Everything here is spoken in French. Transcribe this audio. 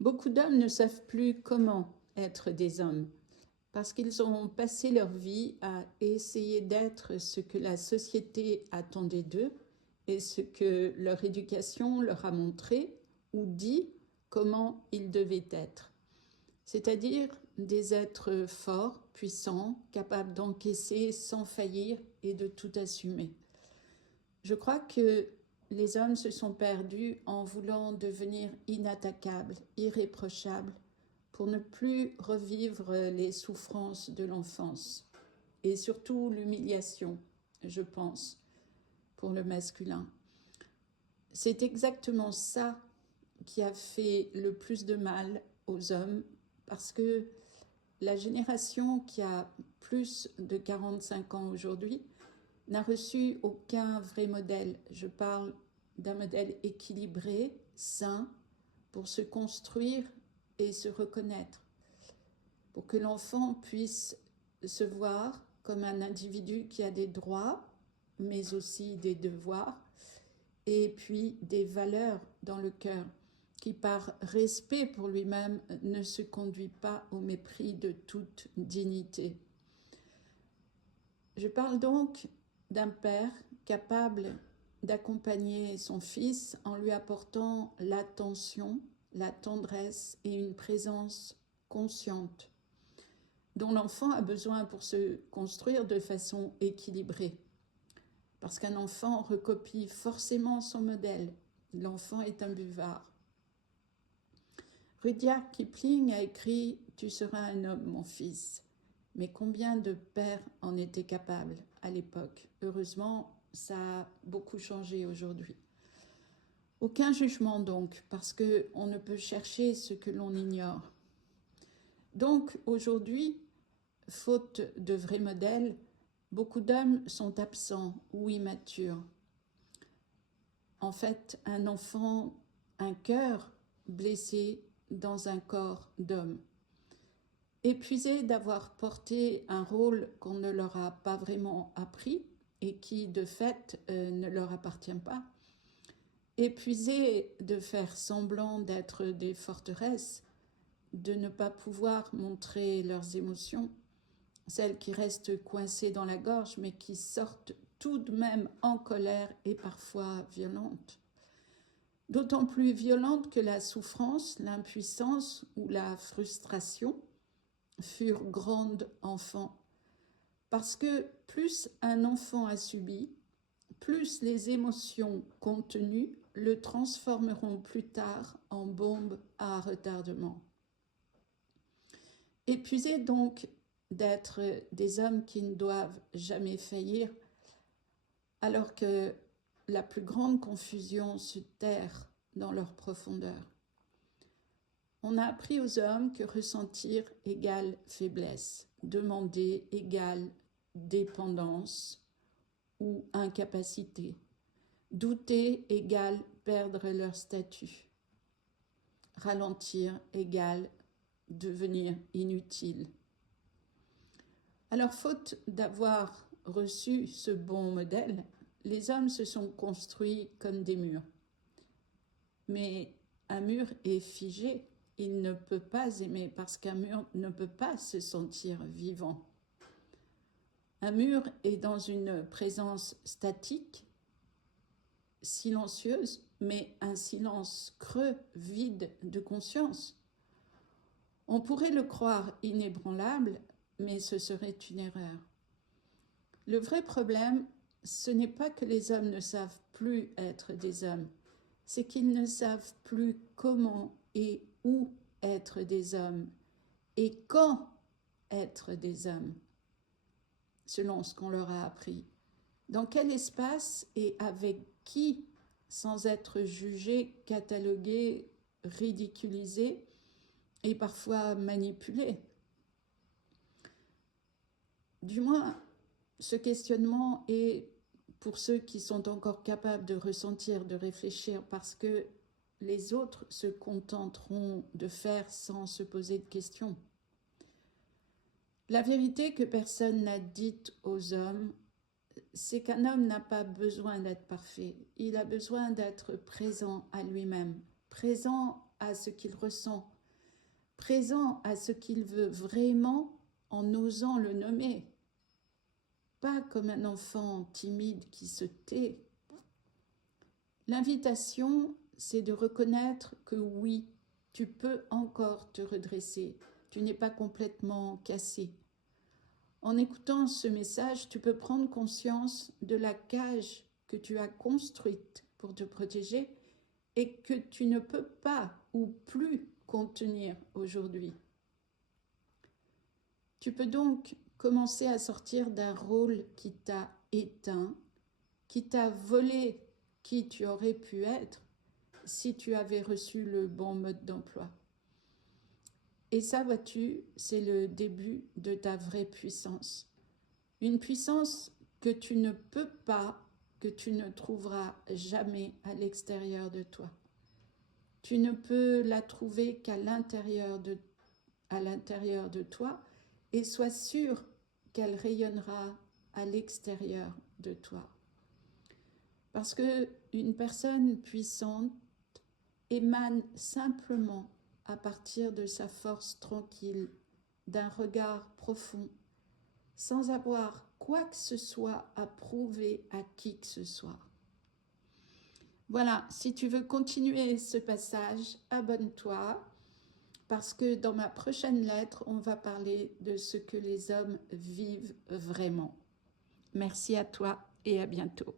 Beaucoup d'hommes ne savent plus comment être des hommes parce qu'ils ont passé leur vie à essayer d'être ce que la société attendait d'eux et ce que leur éducation leur a montré ou dit comment ils devaient être. C'est-à-dire des êtres forts, puissants, capables d'encaisser sans faillir et de tout assumer. Je crois que les hommes se sont perdus en voulant devenir inattaquables, irréprochables, pour ne plus revivre les souffrances de l'enfance et surtout l'humiliation, je pense, pour le masculin. C'est exactement ça qui a fait le plus de mal aux hommes parce que la génération qui a plus de 45 ans aujourd'hui n'a reçu aucun vrai modèle. Je parle d'un modèle équilibré, sain, pour se construire et se reconnaître, pour que l'enfant puisse se voir comme un individu qui a des droits, mais aussi des devoirs, et puis des valeurs dans le cœur, qui par respect pour lui-même ne se conduit pas au mépris de toute dignité. Je parle donc d'un père capable d'accompagner son fils en lui apportant l'attention, la tendresse et une présence consciente dont l'enfant a besoin pour se construire de façon équilibrée. Parce qu'un enfant recopie forcément son modèle. L'enfant est un buvard. Rudyard Kipling a écrit « Tu seras un homme, mon fils ». Mais combien de pères en étaient capables à l'époque? Heureusement, ça a beaucoup changé aujourd'hui. Aucun jugement donc, parce qu'on ne peut chercher ce que l'on ignore. Donc aujourd'hui, faute de vrais modèles, beaucoup d'hommes sont absents ou immatures. En fait, un enfant, un cœur blessé dans un corps d'homme. Épuisés d'avoir porté un rôle qu'on ne leur a pas vraiment appris et qui, de fait, ne leur appartient pas. Épuisés de faire semblant d'être des forteresses, de ne pas pouvoir montrer leurs émotions, celles qui restent coincées dans la gorge mais qui sortent tout de même en colère et parfois violentes. D'autant plus violentes que la souffrance, l'impuissance ou la frustration furent grandes enfants. Parce que plus un enfant a subi, plus les émotions contenues le transformeront plus tard en bombe à retardement. Épuisés donc d'être des hommes qui ne doivent jamais faillir, alors que la plus grande confusion se terre dans leur profondeur. On a appris aux hommes que ressentir égale faiblesse, demander égale dépendance ou incapacité, douter égale perdre leur statut, ralentir égale devenir inutile. Alors, faute d'avoir reçu ce bon modèle, les hommes se sont construits comme des murs. Mais un mur est figé, il ne peut pas aimer parce qu'un mur ne peut pas se sentir vivant. Un mur est dans une présence statique, silencieuse, mais un silence creux, vide de conscience. On pourrait le croire inébranlable, mais ce serait une erreur. Le vrai problème, ce n'est pas que les hommes ne savent plus être des hommes, c'est qu'ils ne savent plus comment et où être des hommes et quand être des hommes, selon ce qu'on leur a appris. Dans quel espace et avec qui, sans être jugés, catalogués, ridiculisés et parfois manipulés. Du moins, ce questionnement est pour ceux qui sont encore capables de ressentir, de réfléchir, parce que les autres se contenteront de faire sans se poser de questions. La vérité que personne n'a dite aux hommes, c'est qu'un homme n'a pas besoin d'être parfait. Il a besoin d'être présent à lui-même, présent à ce qu'il ressent, présent à ce qu'il veut vraiment en osant le nommer. Pas comme un enfant timide qui se tait. L'invitation, c'est de reconnaître que oui, tu peux encore te redresser. Tu n'es pas complètement cassé. En écoutant ce message, tu peux prendre conscience de la cage que tu as construite pour te protéger et que tu ne peux pas ou plus contenir aujourd'hui. Tu peux donc commencer à sortir d'un rôle qui t'a éteint, qui t'a volé qui tu aurais pu être si tu avais reçu le bon mode d'emploi. Et ça, vois-tu, c'est le début de ta vraie puissance. Une puissance que tu ne peux pas, que tu ne trouveras jamais à l'extérieur de toi. Tu ne peux la trouver qu'à l'intérieur de toi et sois sûr qu'elle rayonnera à l'extérieur de toi. Parce qu'une personne puissante émane simplement à partir de sa force tranquille, d'un regard profond, sans avoir quoi que ce soit à prouver à qui que ce soit. Voilà, si tu veux continuer ce passage, abonne-toi, parce que dans ma prochaine lettre, on va parler de ce que les hommes vivent vraiment. Merci à toi et à bientôt.